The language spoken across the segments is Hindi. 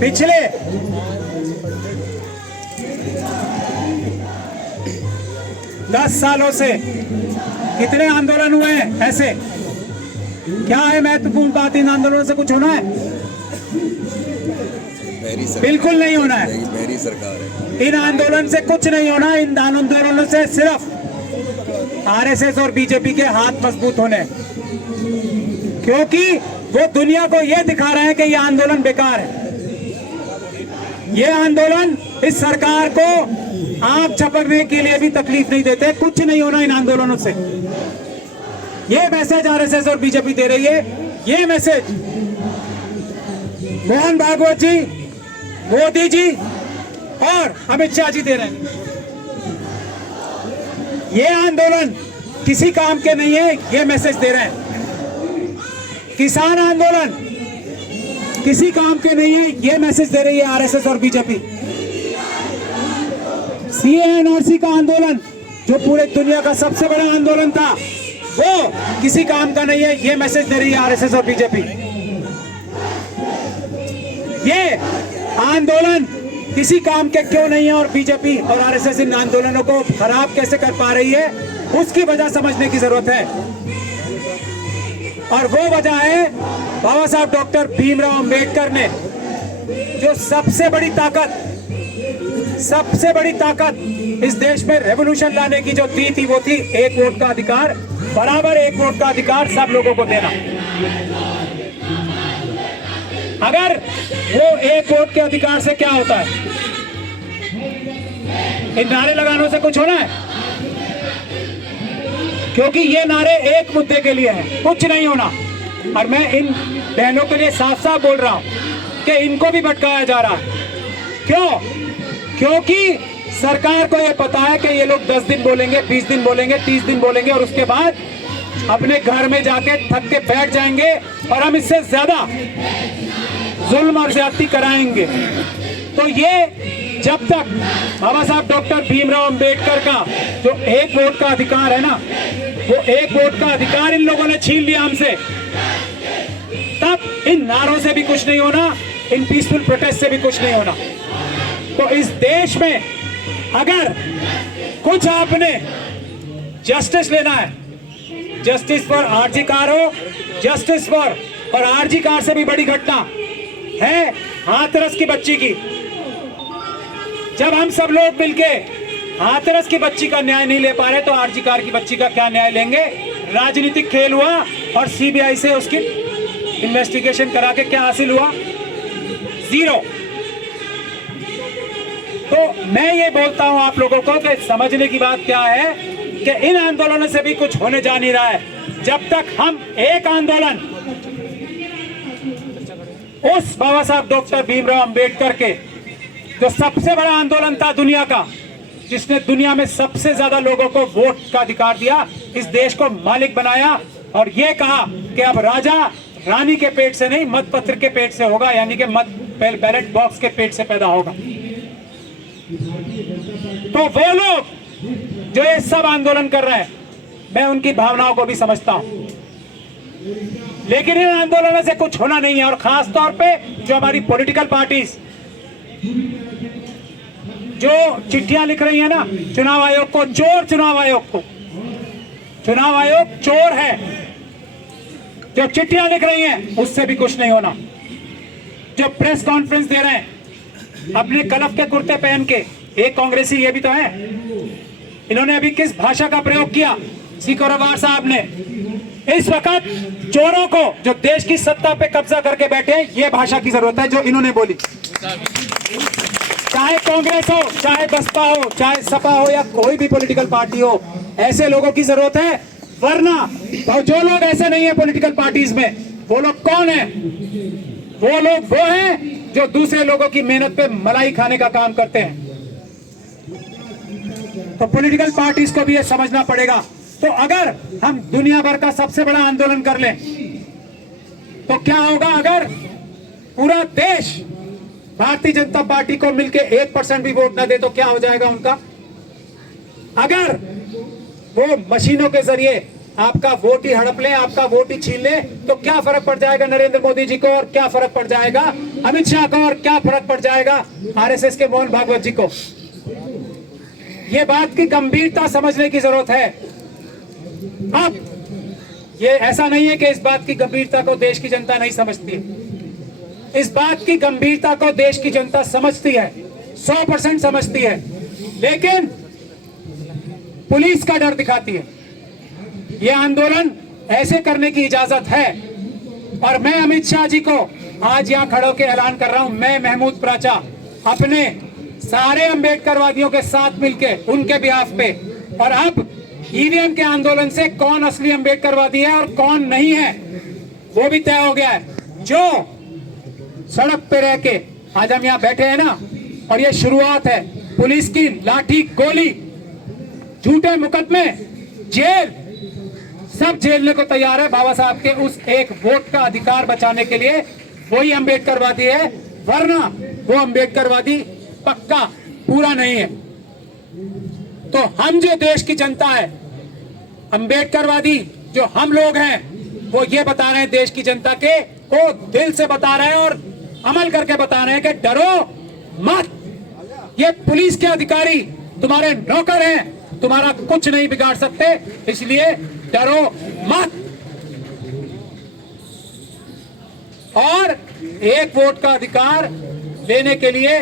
पिछले 10 सालों से कितने आंदोलन हुए हैं ऐसे? क्या है महत्वपूर्ण बात? इन आंदोलनों से कुछ होना है? बिल्कुल नहीं होना है। मेरी सरकार है। इन आंदोलन से कुछ नहीं होना। इन आंदोलनों से सिर्फ आरएसएस और बीजेपी के हाथ मजबूत होने, क्योंकि वो दुनिया को ये दिखा रहे हैं कि ये आंदोलन बेकार है। ये आंदोलन इस सरकार को आंख झपकने के लिए भी तकलीफ नहीं देते। कुछ नहीं होना इन आंदोलनों से। ये मैसेज आरएसएस और बीजेपी दे रही है। ये मैसेज मोहन भागवत जी, मोदी जी और अमित शाह जी दे रहे हैं। ये आंदोलन किसी काम के नहीं है, ये मैसेज दे रहे हैं। किसान आंदोलन किसी काम के नहीं है, ये मैसेज दे रही है आरएसएस और बीजेपी। सीए एनआरसी का आंदोलन जो पूरे दुनिया का सबसे बड़ा आंदोलन था, वो किसी काम का नहीं है, ये मैसेज दे रही है आरएसएस और बीजेपी। ये आंदोलन किसी काम के क्यों नहीं है और बीजेपी और आरएसएस इन आंदोलनों को खराब कैसे कर पा रही है, उसकी वजह समझने की जरूरत है। और वो वजह है बाबा साहब डॉक्टर भीमराव अंबेडकर ने जो सबसे बड़ी ताकत इस देश में रेवोल्यूशन लाने की जो दी थी, वो थी एक वोट का अधिकार, बराबर एक वोट का अधिकार सब लोगों को देना। अगर वो एक वोट के अधिकार से क्या होता है? इन नारे लगानों से कुछ होना है? क्योंकि ये नारे एक मुद्दे के लिए हैं, कुछ नहीं होना। और मैं इन बहनों के लिए साफ साफ बोल रहा हूं कि इनको भी भटकाया जा रहा है। क्यों? क्योंकि सरकार को ये पता है कि ये लोग 10 दिन बोलेंगे, 20 दिन बोलेंगे, 30 दिन बोलेंगे और उसके बाद अपने घर में जाके थक के बैठ जाएंगे और हम इससे ज्यादा जुल्म और ज्यादती कराएंगे। तो ये जब तक बाबा साहब डॉक्टर भीमराव अंबेडकर का जो एक वोट का अधिकार है ना, वो एक वोट का अधिकार इन लोगों ने छीन लिया हमसे, तब इन नारों से भी कुछ नहीं होना, इन पीसफुल प्रोटेस्ट से भी कुछ नहीं होना। तो इस देश में अगर कुछ आपने जस्टिस लेना है, जस्टिस फॉर आरजी कार हो, जस्टिस फॉर, और आरजी कार से भी बड़ी घटना है हाथरस की बच्ची की। जब हम सब लोग मिलके हाथरस की बच्ची का न्याय नहीं ले पा रहे, तो आरजी कार की बच्ची का क्या न्याय लेंगे? राजनीतिक खेल हुआ और सीबीआई से उसकी इन्वेस्टिगेशन करा के क्या हासिल हुआ? जीरो। तो मैं ये बोलता हूं आप लोगों को कि समझने की बात क्या है कि इन आंदोलनों से भी कुछ होने जा नहीं रहा है जब तक हम एक आंदोलन उस बाबा साहब डॉक्टर भीमराव अंबेडकर के जो सबसे बड़ा आंदोलन था दुनिया का, जिसने दुनिया में सबसे ज्यादा लोगों को वोट का अधिकार दिया, इस देश को मालिक बनाया और ये कहा कि अब राजा रानी के पेट से नहीं, मतपत्र के पेट से होगा, यानी कि मत बैलेट बॉक्स के पेट से पैदा होगा। तो वो लोग जो ये सब आंदोलन कर रहे हैं, मैं उनकी भावनाओं को भी समझता हूं, लेकिन इन आंदोलनों से कुछ होना नहीं है। और खास तौर पे जो हमारी पॉलिटिकल पार्टीज जो चिट्ठियां लिख रही है ना चुनाव आयोग को, चोर चुनाव आयोग को, चुनाव आयोग चोर है, जो चिट्ठियां लिख रही हैं उससे भी कुछ नहीं होना। जो प्रेस कॉन्फ्रेंस दे रहे हैं अपने कलफ के कुर्ते पहन के, एक कांग्रेसी ये भी तो है, इन्होंने अभी किस भाषा का प्रयोग किया? सिकोरावार साहब ने इस वक्त चोरों को जो देश की सत्ता पे कब्जा करके बैठे हैं, ये भाषा की जरूरत है जो इन्होंने बोली। चाहे कांग्रेस हो, चाहे बसपा हो, चाहे सपा हो या कोई भी पॉलिटिकल पार्टी हो, ऐसे लोगों की जरूरत है। वरना तो जो लोग ऐसे नहीं है पॉलिटिकल पार्टीज में, वो लोग कौन है? वो लोग वो हैं जो दूसरे लोगों की मेहनत पे मलाई खाने का काम करते हैं। तो पॉलिटिकल पार्टीज को भी ये समझना पड़ेगा। तो अगर हम दुनिया भर का सबसे बड़ा आंदोलन कर लें तो क्या होगा? अगर पूरा देश भारतीय जनता पार्टी को मिलके 1% भी वोट ना दे तो क्या हो जाएगा उनका? अगर वो मशीनों के जरिए आपका वोट ही हड़प ले, आपका वोट ही छीन ले, तो क्या फर्क पड़ जाएगा नरेंद्र मोदी जी को और क्या फरक पड़ जाएगा अमित शाह को और क्या फर्क पड़ जाएगा आरएसएस के मोहन भागवत जी को। ये बात की गंभीरता समझने की जरूरत है। अब ये ऐसा नहीं है कि इस बात की गंभीरता को देश की जनता नहीं समझती। इस बात की गंभीरता को देश की जनता समझती है, 100% समझती है, लेकिन पुलिस का डर दिखाती है। ये आंदोलन ऐसे करने की इजाजत है और मैं अमित शाह जी को आज यहां खड़े होकर ऐलान कर रहा हूं, मैं महमूद प्राचा अपने सारे अंबेडकरवादियों के साथ मिलकर उनके बिहाफ पे, और अब ईवीएम के आंदोलन से कौन असली अंबेडकरवादी है और कौन नहीं है वो भी तय हो गया है। जो सड़क पे रह के आज हम यहाँ बैठे हैं ना, और ये शुरुआत है, पुलिस की लाठी गोली, झूठे मुकदमे, जेल, सब झेलने को तैयार है बाबा साहब के उस एक वोट का अधिकार बचाने के लिए। वही अंबेडकरवादी है, वरना वो अंबेडकरवादी पक्का पूरा नहीं है। तो हम जो देश की जनता है, अंबेडकरवादी जो हम लोग हैं, वो ये बता रहे हैं देश की जनता के को दिल से बता रहे हैं और अमल करके बता रहे हैं कि डरो मत, ये पुलिस के अधिकारी तुम्हारे नौकर हैं, तुम्हारा कुछ नहीं बिगाड़ सकते, इसलिए डरो मत। और एक वोट का अधिकार लेने के लिए,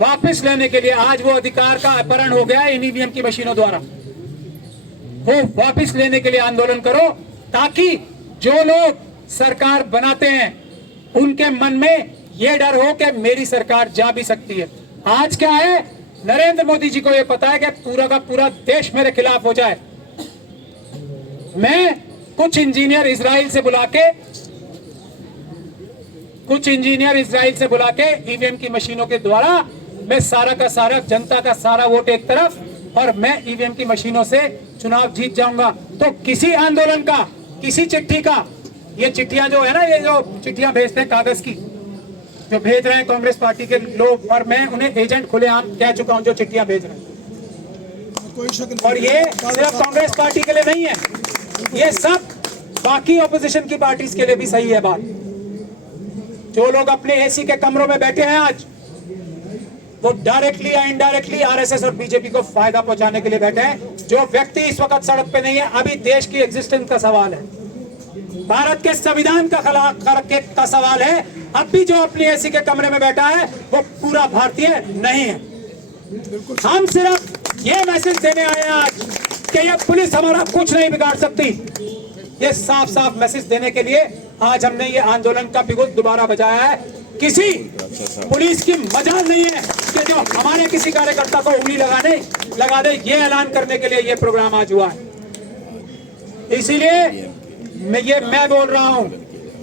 वापस लेने के लिए, आज वो अधिकार का अपहरण हो गया है इन ईवीएम की मशीनों द्वारा, वो वापस लेने के लिए आंदोलन करो, ताकि जो लोग सरकार बनाते हैं उनके मन में ये डर हो कि मेरी सरकार जा भी सकती है। आज क्या है, नरेंद्र मोदी जी को ये पता है कि पूरा का पूरा देश मेरे खिलाफ हो जाए। मैं कुछ इंजीनियर इजराइल से बुला के ईवीएम की मशीनों के द्वारा मैं सारा का सारा जनता का सारा वोट एक तरफ और मैं ईवीएम की मशीनों से चुनाव जीत जाऊंगा। तो किसी आंदोलन का, किसी चिट्ठी का, ये चिट्ठियां जो है ना, ये जो चिट्ठियां भेजते हैं कागज की, जो भेज रहे हैं कांग्रेस पार्टी के लोग, और मैं उन्हें एजेंट खुलेआम कह चुका हूं जो चिट्ठियां भेज रहे हैं। और ये सिर्फ कांग्रेस पार्टी के लिए नहीं है, ये सब बाकी ऑपोजिशन की पार्टीज के लिए भी सही है बात। जो लोग अपने एसी के कमरों में बैठे हैं आज, वो डायरेक्टली या इनडायरेक्टली आरएसएस और बीजेपी को फायदा पहुंचाने के लिए बैठे हैं। जो व्यक्ति इस वक्त सड़क पे नहीं है, अभी देश की एग्जिस्टेंस का सवाल है, भारत के संविधान का सवाल है। अब भी जो अपनी एसी के कमरे में बैठा है वो पूरा भारतीय नहीं है। हम सिर्फ ये मैसेज देने आए हैं आज कि ये पुलिस हमारा कुछ नहीं बिगाड़ सकती। ये साफ साफ मैसेज देने के लिए आज हमने ये आंदोलन का बिगुल दोबारा बजाया है। किसी पुलिस की मजाल नहीं है कि जो हमारे किसी कार्यकर्ता को उंगली लगा दे, ये ऐलान करने के लिए ये प्रोग्राम आज हुआ है। इसीलिए मैं बोल रहा हूं,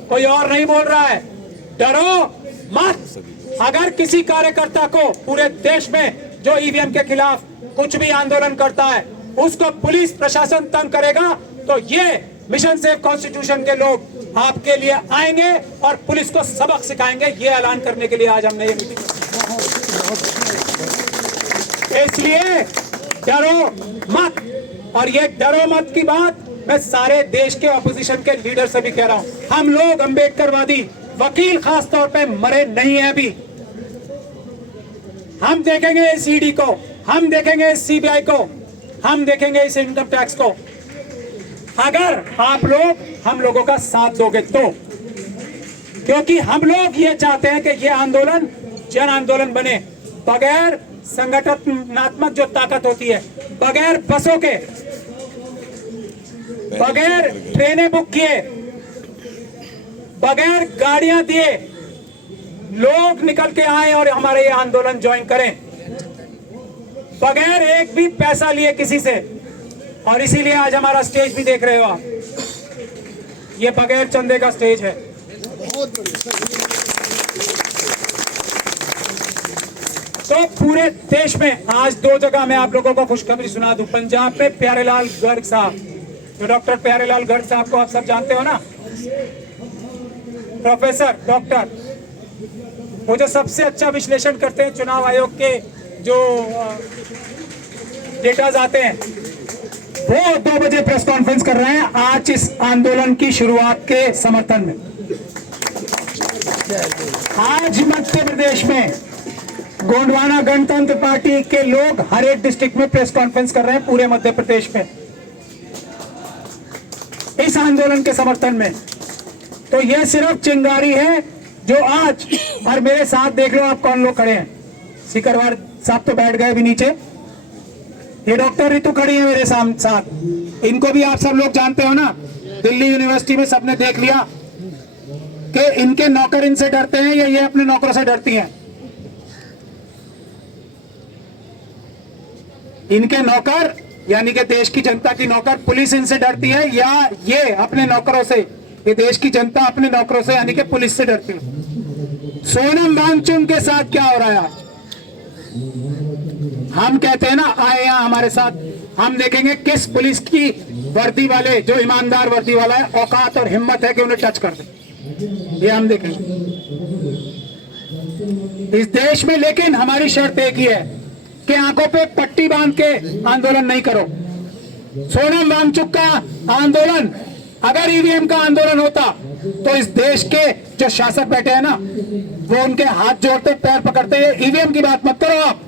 कोई और नहीं बोल रहा है, डरो मत। अगर किसी कार्यकर्ता को पूरे देश में जो ईवीएम के खिलाफ कुछ भी आंदोलन करता है, उसको पुलिस प्रशासन तंग करेगा, तो ये मिशन सेव कॉन्स्टिट्यूशन के लोग आपके लिए आएंगे और पुलिस को सबक सिखाएंगे। ये ऐलान करने के लिए आज हमने ये मीटिंग, इसलिए डरो मत। और ये डरो मत की बात मैं सारे देश के ऑपोजिशन के लीडर से भी कह रहा हूं। हम लोग अंबेडकरवादी वकील खास तौर पे मरे नहीं है अभी। हम देखेंगे इस ईडी को, हम देखेंगे इस सीबीआई को, हम देखेंगे इस इनकम टैक्स को, अगर आप लोग हम लोगों का साथ दोगे तो। क्योंकि हम लोग ये चाहते हैं कि ये आंदोलन जन आंदोलन बने, बगैर संगठनात्मक जो ताकत होती है, बगैर बसों के, बगैर ट्रेनें बुक किए, बगैर गाड़ियां दिए लोग निकल के आए और हमारे ये आंदोलन ज्वाइन करें, बगैर एक भी पैसा लिए किसी से। और इसीलिए आज हमारा स्टेज भी देख रहे हो आप, ये बगैर चंदे का स्टेज है। तो पूरे देश में आज 2 जगह मैं आप लोगों को खुशखबरी सुना दूं। पंजाब में प्यारेलाल गर्ग साहब, जो डॉक्टर प्यारेलाल गर्ग साहब को आप सब जानते हो ना, प्रोफेसर डॉक्टर, वो जो सबसे अच्छा विश्लेषण करते हैं चुनाव आयोग के जो डेटाज आते हैं, वो 2 बजे प्रेस कॉन्फ्रेंस कर रहे हैं आज इस आंदोलन की शुरुआत के समर्थन में। आज मध्य प्रदेश में गोंडवाना गणतंत्र पार्टी के लोग हर एक डिस्ट्रिक्ट में प्रेस कॉन्फ्रेंस कर रहे हैं पूरे मध्य प्रदेश में इस आंदोलन के समर्थन में। तो यह सिर्फ चिंगारी है जो आज, और मेरे साथ देख लो आप कौन लोग खड़े हैं। सिकरवार साहब तो बैठ गए अभी नीचे, ये डॉक्टर रितु खड़ी है मेरे साथ। इनको भी आप सब लोग जानते हो ना, दिल्ली यूनिवर्सिटी में सबने देख लिया कि इनके नौकर इनसे डरते हैं या ये अपने नौकरों से डरती हैं। इनके नौकर यानी कि देश की जनता की नौकर पुलिस इनसे डरती है या ये अपने नौकरों से, ये देश की जनता अपने नौकरों से यानी कि पुलिस से डरती है। सोनम वांगचुक के साथ क्या हो रहा है आज? हम कहते हैं ना आए यहां हमारे साथ, हम देखेंगे किस पुलिस की वर्दी वाले, जो ईमानदार वर्दी वाला है, औकात और हिम्मत है कि उन्हें टच कर दे, ये हम देखेंगे इस देश में। लेकिन हमारी शर्त एक ही है कि आंखों पे पट्टी बांध के आंदोलन नहीं करो। सोनम वांगचुक का आंदोलन अगर ईवीएम का आंदोलन होता तो इस देश के जो शासक बैठे हैं ना, वो उनके हाथ जोड़ते पैर पकड़ते, ईवीएम की बात मत करो आप,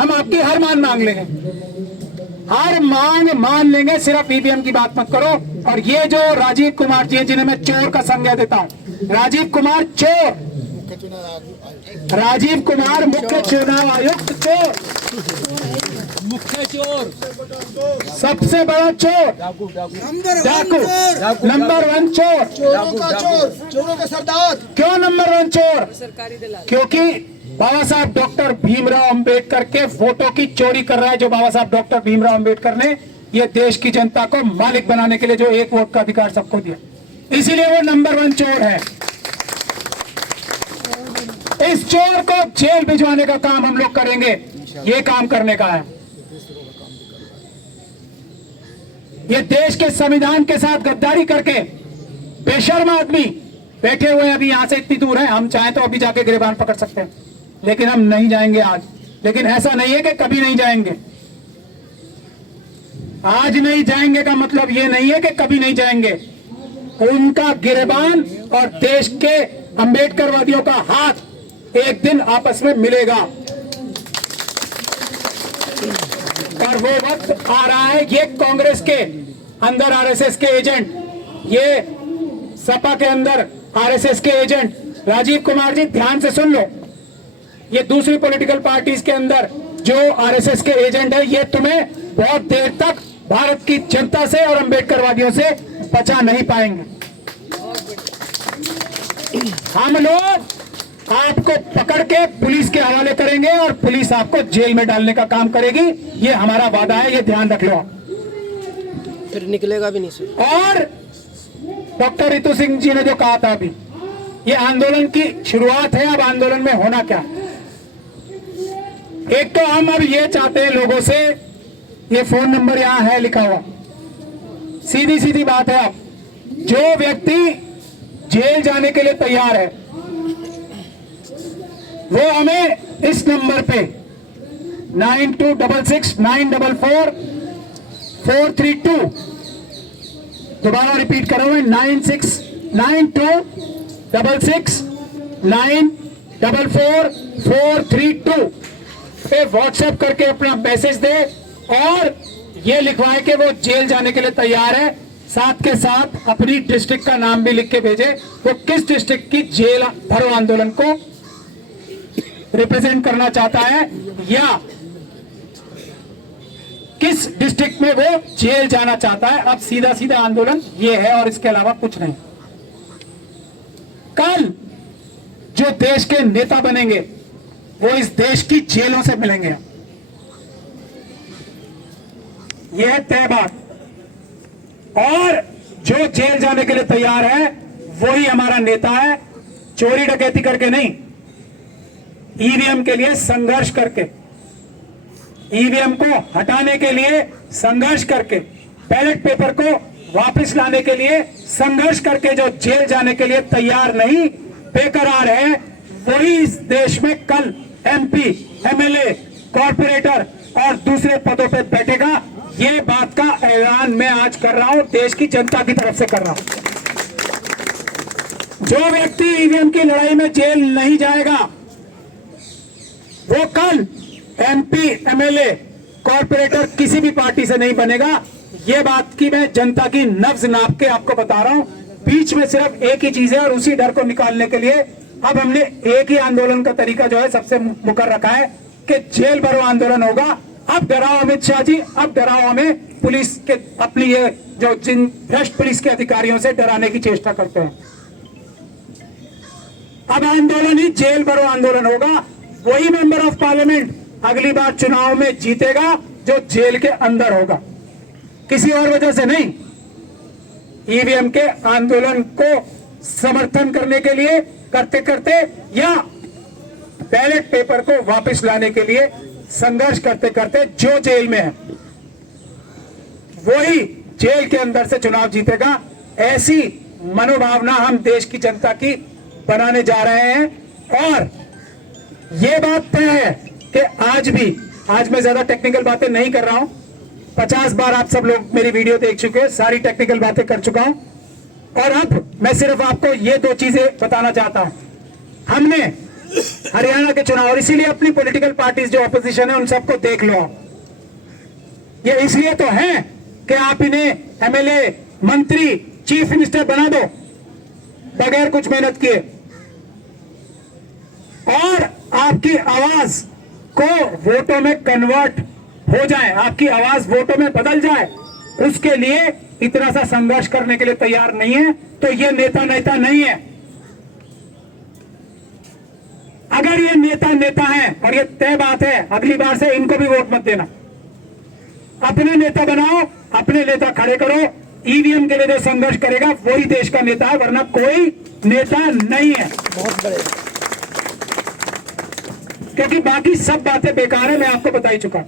हम आपकी हर मांग लेंगे, हर मांग मान लेंगे, सिर्फ ईवीएम की बात मत करो। और ये जो राजीव कुमार जी हैं, जिन्हें मैं चोर का संज्ञा देता हूं, राजीव कुमार चोर, राजीव कुमार मुख्य चुनाव आयुक्त चोर, मुख्य चोर, सबसे बड़ा चोर, डाकू, नंबर 1 चोर, चोरों का चोर, चोरों का सरदार। क्यों नंबर 1 चोर? क्योंकि बाबा साहब डॉक्टर भीमराव अंबेडकर के फोटो की चोरी कर रहा है। जो बाबा साहब डॉक्टर भीमराव अंबेडकर ने ये देश की जनता को मालिक बनाने के लिए जो एक वोट का अधिकार सबको दिया, इसीलिए वो नंबर 1 चोर है। इस चोर को जेल भिजवाने का काम हम लोग करेंगे, ये काम करने का है। ये देश के संविधान के साथ गद्दारी करके बेशर्म आदमी बैठे हुए अभी यहां से इतनी दूर है, हम चाहें तो अभी जाके गिरबान पकड़ सकते हैं, लेकिन हम नहीं जाएंगे आज। लेकिन ऐसा नहीं है कि कभी नहीं जाएंगे। आज नहीं जाएंगे का मतलब ये नहीं है कि कभी नहीं जाएंगे। उनका गिरबान और देश के अंबेडकरवादियों का हाथ एक दिन आपस में मिलेगा और वो वक्त आ रहा है। ये कांग्रेस के अंदर आरएसएस के एजेंट, ये सपा के अंदर आरएसएस के एजेंट, राजीव कुमार जी ध्यान से सुन लो, ये दूसरी पॉलिटिकल पार्टीज के अंदर जो आरएसएस के एजेंट है, ये तुम्हें बहुत देर तक भारत की जनता से और अंबेडकरवादियों से बचा नहीं पाएंगे। हम लोग आपको पकड़ के पुलिस के हवाले करेंगे और पुलिस आपको जेल में डालने का काम करेगी, ये हमारा वादा है, ये ध्यान रख लो। फिर निकलेगा भी नहीं सर। और डॉक्टर रितु सिंह जी ने जो कहा था अभी, ये आंदोलन की शुरुआत है। अब आंदोलन में होना क्या? एक तो हम अब ये चाहते हैं लोगों से, ये फोन नंबर यहां है लिखा हुआ, सीधी सीधी बात है, अब जो व्यक्ति जेल जाने के लिए तैयार है वो हमें इस नंबर पे 9266944432, दोबारा रिपीट करो, 969266944432 पे व्हाट्सएप करके अपना मैसेज दे और ये लिखवाए कि वो जेल जाने के लिए तैयार है। साथ के साथ अपनी डिस्ट्रिक्ट का नाम भी लिख के भेजे, वो किस डिस्ट्रिक्ट की जेल भरो आंदोलन को रिप्रेजेंट करना चाहता है या किस डिस्ट्रिक्ट में वो जेल जाना चाहता है। अब सीधा सीधा आंदोलन ये है और इसके अलावा कुछ नहीं। कल जो देश के नेता बनेंगे वो इस देश की जेलों से मिलेंगे, यह है तय बात। और जो जेल जाने के लिए तैयार है वही हमारा नेता है, चोरी डकैती करके नहीं, ईवीएम के लिए संघर्ष करके, ईवीएम को हटाने के लिए संघर्ष करके, बैलेट पेपर को वापस लाने के लिए संघर्ष करके जो जेल जाने के लिए तैयार नहीं, बेकरार है, वही इस देश में कल एमपी, एमएलए, कॉर्पोरेटर और दूसरे पदों पर बैठेगा। ये बात का ऐलान मैं आज कर रहा हूं, देश की जनता की तरफ से कर रहा हूं। जो व्यक्ति ईवीएम की लड़ाई में जेल नहीं जाएगा वो कल एमपी, एमएलए, कॉर्पोरेटर किसी भी पार्टी से नहीं बनेगा। ये बात की मैं जनता की नब्ज नाप के आपको बता रहा हूं। बीच में सिर्फ एक ही चीज है और उसी डर को निकालने के लिए अब हमने एक ही आंदोलन का तरीका जो है सबसे मुकर रखा है कि जेल भरो आंदोलन होगा। अब डराओ अमित शाह जी, अब डराओ हमें पुलिस के, अपनी ये जो जिन भ्रष्ट पुलिस के अधिकारियों से डराने की चेष्टा करते हैं। अब आंदोलन ही जेल भरो आंदोलन होगा। वही मेंबर ऑफ पार्लियामेंट अगली बार चुनाव में जीतेगा जो जेल के अंदर होगा, किसी और वजह से नहीं। ईवीएम के आंदोलन को समर्थन करने के लिए करते करते या बैलेट पेपर को वापस लाने के लिए संघर्ष करते करते जो जेल में है वही जेल के अंदर से चुनाव जीतेगा। ऐसी मनोभावना हम देश की जनता की बनाने जा रहे हैं। और ये बात तय है कि आज मैं ज्यादा टेक्निकल बातें नहीं कर रहा हूं। 50 बार आप सब लोग मेरी वीडियो देख चुके हैं, सारी टेक्निकल बातें कर चुका हूं। और अब मैं सिर्फ आपको ये 2 चीजें बताना चाहता हूं। हमने हरियाणा के चुनाव, और इसीलिए अपनी पॉलिटिकल पार्टीज जो ऑपोजिशन है उन सबको देख लो। ये इसलिए तो है कि आप इन्हें एमएलए, मंत्री, चीफ मिनिस्टर बना दो बगैर कुछ मेहनत किए, और आपकी आवाज को वोटों में कन्वर्ट हो जाए, आपकी आवाज वोटों में बदल जाए, उसके लिए इतना सा संघर्ष करने के लिए तैयार नहीं है तो ये नेता नहीं है। अगर ये नेता है, और ये तय बात है, अगली बार से इनको भी वोट मत देना। अपने नेता बनाओ, अपने नेता खड़े करो। ईवीएम के लिए जो संघर्ष करेगा वही देश का नेता है, वरना कोई नेता नहीं है। बहुत बड़े। क्योंकि बाकी सब बातें बेकार है, मैं आपको बता ही चुका।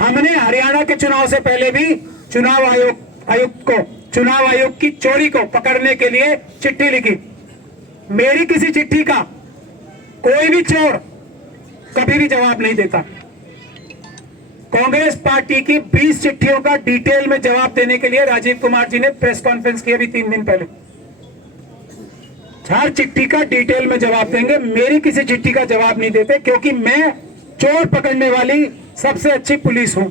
हमने हरियाणा के चुनाव से पहले भी चुनाव आयुक्त को, चुनाव आयोग की चोरी को पकड़ने के लिए चिट्ठी लिखी। मेरी किसी चिट्ठी का कोई भी चोर कभी भी जवाब नहीं देता। कांग्रेस पार्टी की 20 चिट्ठियों का डिटेल में जवाब देने के लिए राजीव कुमार जी ने प्रेस कॉन्फ्रेंस की अभी 3 दिन पहले। हर चिट्ठी का डिटेल में जवाब देंगे, मेरी किसी चिट्ठी का जवाब नहीं देते, क्योंकि मैं चोर पकड़ने वाली सबसे अच्छी पुलिस हूं।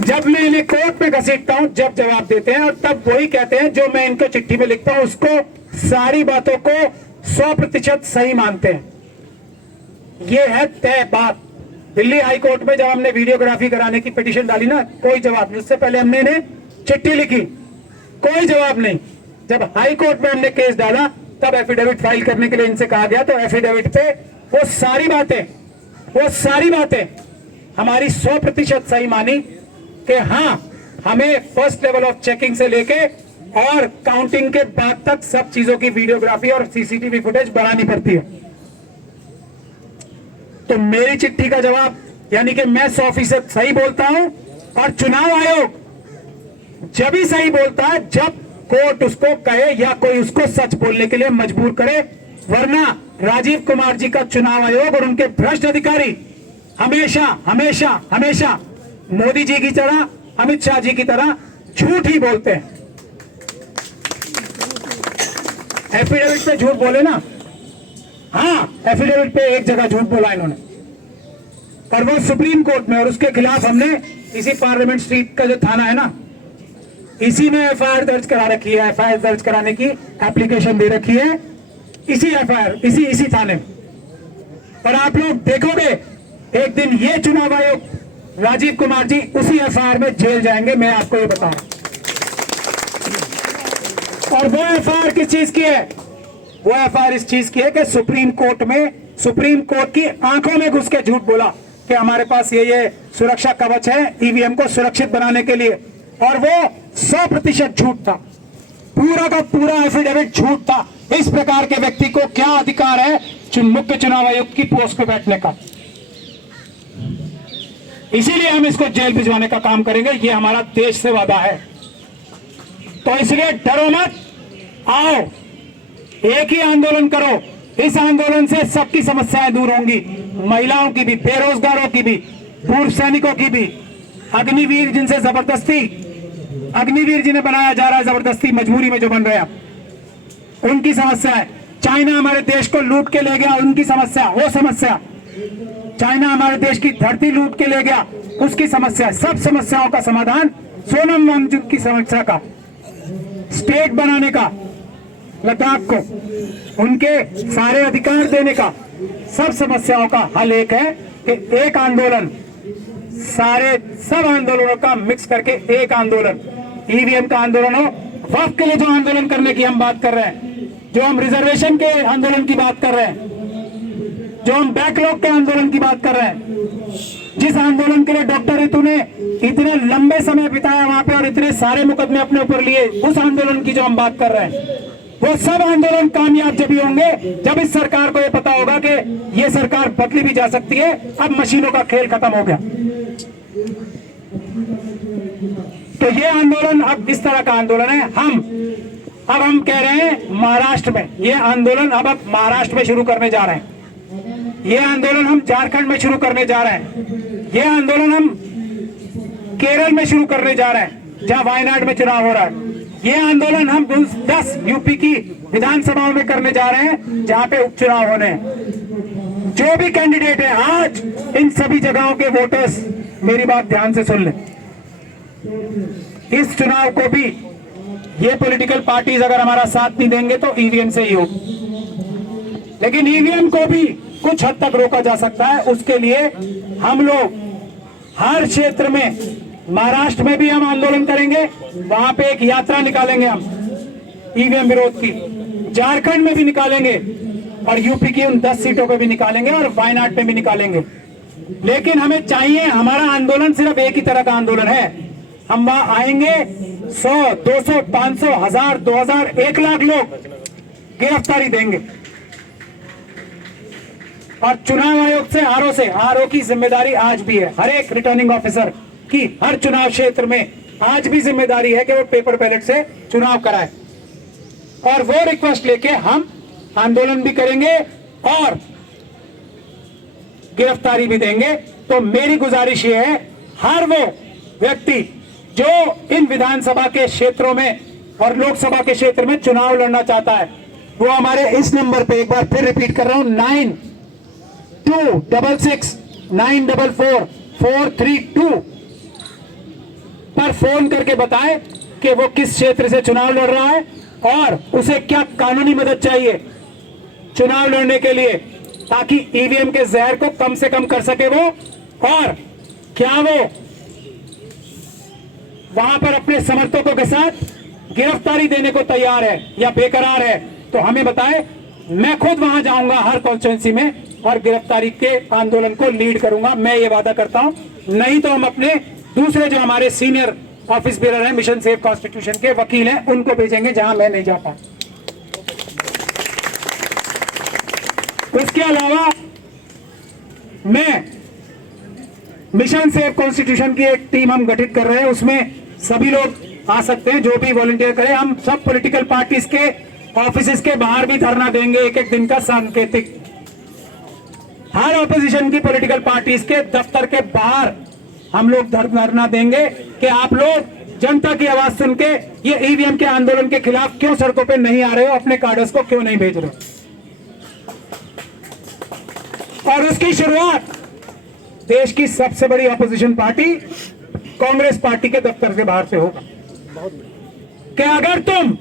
जब मैं इन्हें कोर्ट में घसीटता हूं जब जवाब देते हैं, और तब वही कहते हैं जो मैं इनको चिट्ठी में लिखता हूं उसको, सारी बातों को 100% सही मानते हैं। ये है तय बात। दिल्ली हाई कोर्ट में जब हमने वीडियोग्राफी कराने की पिटीशन डाली ना, कोई जवाब नहीं। उससे पहले हमने इन्हें चिट्ठी लिखी, कोई जवाब नहीं। जब हाई कोर्ट में हमने केस डाला तब एफिडेविट फाइल करने के लिए इनसे कहा गया, तो एफिडेविट पे वो सारी बातें हमारी 100% सही मानी कि हाँ, हमें फर्स्ट लेवल ऑफ चेकिंग से लेके और काउंटिंग के बाद तक सब चीजों की वीडियोग्राफी और सीसीटीवी फुटेज बनानी पड़ती है। तो मेरी चिट्ठी का जवाब, यानी कि मैं 100% सही बोलता हूं, और चुनाव आयोग जब ही सही बोलता है जब कोर्ट उसको कहे या कोई उसको सच बोलने के लिए मजबूर करे। वरना राजीव कुमार जी का चुनाव आयोग और उनके भ्रष्ट अधिकारी हमेशा मोदी जी की तरह, अमित शाह जी की तरह झूठ ही बोलते हैं। एफिडेविट पे झूठ बोले ना, हाँ, एफिडेविट पे एक जगह झूठ बोला इन्होंने, और वो सुप्रीम कोर्ट में, और उसके खिलाफ हमने इसी पार्लियामेंट स्ट्रीट का जो थाना है ना, इसी में एफआईआर दर्ज करा रखी है। एफआईआर दर्ज कराने की एप्लीकेशन दे रखी है इसी एफआईआर, इसी थाने में। और आप लोग देखोगे एक दिन ये चुनाव आयोग, राजीव कुमार जी उसी एफआईआर में जेल जाएंगे, मैं आपको ये बताऊं। और वो एफआईआर किस चीज की है? वो एफआईआर इस चीज की है कि सुप्रीम कोर्ट की आंखों में घुस के झूठ बोला कि हमारे पास ये सुरक्षा कवच है ईवीएम को सुरक्षित बनाने के लिए, और वो 100% झूठ था। पूरा का पूरा एफिडेविट झूठ था। इस प्रकार के व्यक्ति को क्या अधिकार है मुख्य चुनाव आयुक्त की पोस्ट पे बैठने का? इसीलिए हम इसको जेल भिजवाने का काम करेंगे, ये हमारा देश से वादा है। तो इसलिए डरो मत, आओ एक ही आंदोलन करो। इस आंदोलन से सबकी समस्याएं दूर होंगी, महिलाओं की भी, बेरोजगारों की भी, पूर्व सैनिकों की भी, अग्निवीर जिनसे जबरदस्ती अग्निवीर जिन्हें बनाया जा रहा है जबरदस्ती मजबूरी में जो बन रहे हैं उनकी समस्या है। चाइना हमारे देश को लूट के ले गया, उनकी समस्या, वो समस्या। चाइना हमारे देश की धरती लूट के ले गया, उसकी समस्या। सब समस्याओं का समाधान सोनम वांगचुक की समस्या का, स्टेट बनाने का, लद्दाख को उनके सारे अधिकार देने का, सब समस्याओं का हल एक है कि एक आंदोलन, सारे सब आंदोलनों का मिक्स करके एक आंदोलन, ईवीएम का आंदोलन हो। वक्त के लिए जो आंदोलन करने की हम बात कर रहे हैं, जो हम रिजर्वेशन के आंदोलन की बात कर रहे हैं, जो हम बैकलॉग के आंदोलन की बात कर रहे हैं, जिस आंदोलन के लिए डॉक्टर रितु ने इतने लंबे समय बिताया वहां पे और इतने सारे मुकदमे अपने ऊपर लिए, उस आंदोलन की जो हम बात कर रहे हैं, वो सब आंदोलन कामयाब जब ही होंगे जब इस सरकार को ये पता होगा कि ये सरकार बदली भी जा सकती है, अब मशीनों का खेल खत्म हो गया। तो ये आंदोलन अब इस तरह का आंदोलन है। अब हम कह रहे हैं महाराष्ट्र में ये आंदोलन अब महाराष्ट्र में शुरू करने जा रहे हैं। ये आंदोलन हम झारखंड में शुरू करने जा रहे हैं। ये आंदोलन हम केरल में शुरू करने जा रहे हैं जहां वायनाड में चुनाव हो रहा है। ये आंदोलन हम 10 यूपी की विधानसभाओं में करने जा रहे हैं जहां पे उपचुनाव होने हैं। जो भी कैंडिडेट है आज इन सभी जगहों के वोटर्स मेरी बात ध्यान से सुन लें। इस चुनाव को भी ये पॉलिटिकल पार्टीज अगर हमारा साथ नहीं देंगे तो ईवीएम से ही हो, लेकिन ईवीएम को भी कुछ हद तक रोका जा सकता है। उसके लिए हम लोग हर क्षेत्र में, महाराष्ट्र में भी हम आंदोलन करेंगे, वहां पे एक यात्रा निकालेंगे हम ईवीएम विरोध की, झारखंड में भी निकालेंगे और यूपी की उन 10 सीटों पे भी निकालेंगे और वायनाड पे भी निकालेंगे। लेकिन हमें चाहिए, हमारा आंदोलन सिर्फ एक ही तरह का आंदोलन है। हम वहां आएंगे 100, 200, 500, 1000, 2000, 1 लाख लोग गिरफ्तारी देंगे और चुनाव आयोग से, आरओ की जिम्मेदारी आज भी है, हर एक रिटर्निंग ऑफिसर की हर चुनाव क्षेत्र में आज भी जिम्मेदारी है कि वो पेपर बैलेट से चुनाव कराए। और वो रिक्वेस्ट लेके हम आंदोलन भी करेंगे और गिरफ्तारी भी देंगे। तो मेरी गुजारिश ये है, हर वो व्यक्ति जो इन विधानसभा के क्षेत्रों में और लोकसभा के क्षेत्र में चुनाव लड़ना चाहता है, वो हमारे इस नंबर पे, एक बार फिर रिपीट कर रहा हूं, 9266 944 432 पर फोन करके बताए कि वो किस क्षेत्र से चुनाव लड़ रहा है और उसे क्या कानूनी मदद चाहिए चुनाव लड़ने के लिए, ताकि ईवीएम के जहर को कम से कम कर सके वो, और क्या वो वहां पर अपने समर्थकों के साथ गिरफ्तारी देने को तैयार है या बेकरार है, तो हमें बताए। मैं खुद वहां जाऊंगा हर कॉन्स्टिट्यूंसी में और गिरफ्तारी के आंदोलन को लीड करूंगा, मैं ये वादा करता हूं। नहीं तो हम अपने दूसरे जो हमारे सीनियर ऑफिस बेरर हैं, मिशन सेव कॉन्स्टिट्यूशन के वकील हैं, उनको भेजेंगे जहां मैं नहीं जाता। इसके अलावा मैं मिशन सेव कॉन्स्टिट्यूशन की एक टीम हम गठित कर रहे हैं, उसमें सभी लोग आ सकते हैं जो भी वॉलंटियर करें। हम सब पॉलिटिकल पार्टीज के ऑफिसेज के बाहर भी धरना देंगे, एक दिन का सांकेतिक। हर ऑपोजिशन की पॉलिटिकल पार्टीज के दफ्तर के बाहर हम लोग धरना देंगे कि आप लोग जनता की आवाज सुन के ये ईवीएम के आंदोलन के खिलाफ क्यों सड़कों पे नहीं आ रहे हो, अपने कार्डर्स को क्यों नहीं भेज रहे हो। और उसकी शुरुआत देश की सबसे बड़ी ऑपोजिशन पार्टी कांग्रेस पार्टी के दफ्तर से बाहर से होगा कि अगर तुम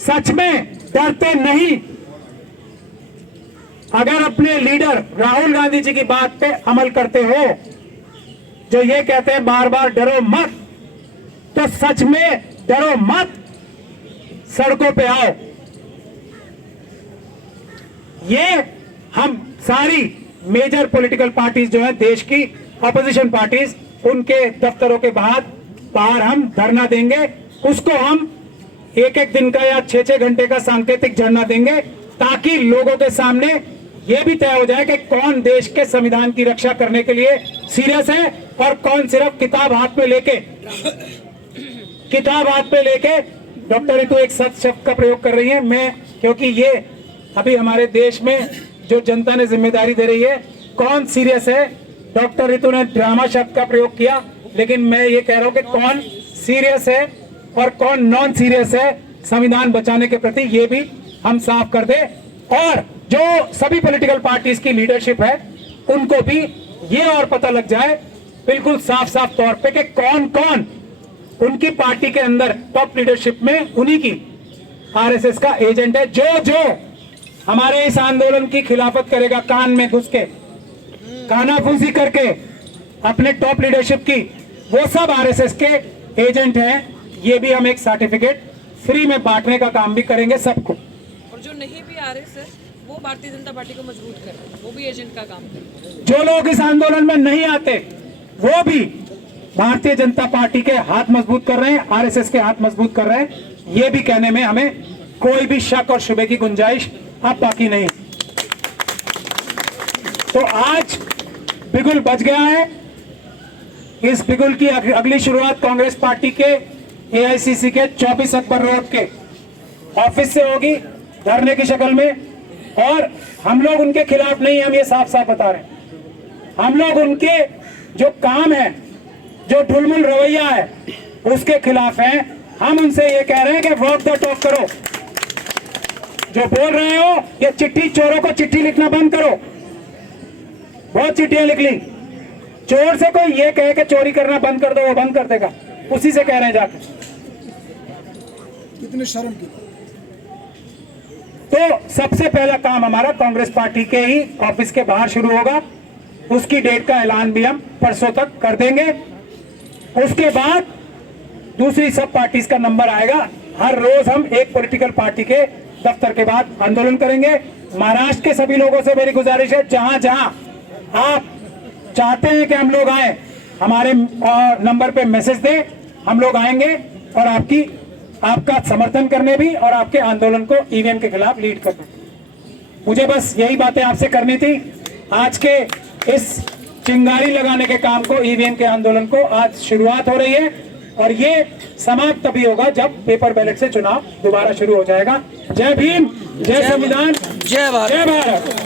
सच में डरते नहीं, अगर अपने लीडर राहुल गांधी जी की बात पे अमल करते हो, जो ये कहते हैं बार बार डरो मत, तो सच में डरो मत, सड़कों पे आओ। ये हम सारी मेजर पॉलिटिकल पार्टीज जो है देश की ऑपोजिशन पार्टीज, उनके दफ्तरों के बाहर हम धरना देंगे। उसको हम एक दिन का या 6 घंटे का सांकेतिक धरना देंगे, ताकि लोगों के सामने यह भी तय हो जाए कि कौन देश के संविधान की रक्षा करने के लिए सीरियस है और कौन सिर्फ किताब हाथ में लेके डॉक्टर रितु एक सत्य शब्द का प्रयोग कर रही है। मैं, क्योंकि ये अभी हमारे देश में जो जनता ने जिम्मेदारी दे रही है, कौन सीरियस है। डॉक्टर रितु ने ड्रामा शब्द का प्रयोग किया, लेकिन मैं ये कह रहा हूं कि कौन सीरियस है और कौन नॉन सीरियस है संविधान बचाने के प्रति, ये भी हम साफ कर दे। और जो सभी पॉलिटिकल पार्टीज की लीडरशिप है उनको भी ये और पता लग जाए बिल्कुल साफ साफ तौर पे कि कौन कौन उनकी पार्टी के अंदर टॉप लीडरशिप में उन्हीं की आरएसएस का एजेंट है। जो जो हमारे इस आंदोलन की खिलाफत करेगा कान में घुस के, कानाफूसी करके अपने टॉप लीडरशिप की, वो सब आरएसएस के एजेंट हैं। ये भी हम एक सर्टिफिकेट फ्री में बांटने का काम भी करेंगे सबको। और जो नहीं भी आ रहे सर, वो भारतीय जनता पार्टी को मजबूत कर रहे हैं, वो भी एजेंट का काम कर रहे हैं। जो लोग इस आंदोलन में नहीं आते वो भी भारतीय जनता पार्टी के हाथ मजबूत कर रहे हैं, आरएसएस के हाथ मजबूत कर रहे हैं। ये भी कहने में हमें कोई भी शक और शुबे की गुंजाइश अब बाकी नहीं। तो आज बिगुल बज गया है। इस बिगुल की अगली शुरुआत कांग्रेस पार्टी के एआईसीसी के 24 अकबर रोड के ऑफिस से होगी, धरने की शक्ल में। और हम लोग उनके खिलाफ नहीं, हम ये साफ साफ बता रहे हैं। हम लोग उनके जो काम है, जो ढुलमुल रवैया है, उसके खिलाफ हैं। हम उनसे ये कह रहे हैं कि वॉक द टॉक करो। जो बोल रहे हो ये चिट्ठी, चोरों को चिट्ठी लिखना बंद करो। बहुत चिट्ठियां लिख ली। चोर से कोई ये कहे कि चोरी करना बंद कर दो, वो बंद कर देगा। उसी से कह रहे हैं जाकर। कितनी शर्म की। तो सबसे पहला काम हमारा कांग्रेस पार्टी के ही ऑफिस के बाहर शुरू होगा। उसकी डेट का ऐलान भी हम परसों तक कर देंगे। उसके बाद दूसरी सब पार्टीज का नंबर आएगा। हर रोज हम एक पॉलिटिकल पार्टी के दफ्तर के बाद आंदोलन करेंगे। महाराष्ट्र के सभी लोगों से मेरी गुजारिश है, जहां जहां आप चाहते हैं कि हम लोग आए, हमारे नंबर पे मैसेज दें। हम लोग आएंगे और आपका समर्थन करने भी और आपके आंदोलन को ईवीएम के खिलाफ लीड करने। मुझे बस यही बातें आपसे करनी थी। आज के इस चिंगारी लगाने के काम को, ईवीएम के आंदोलन को आज शुरुआत हो रही है और ये समाप्त तभी होगा जब पेपर बैलेट से चुनाव दोबारा शुरू हो जाएगा। जय भीम, जय संविधान, जय भारत। जय भारत।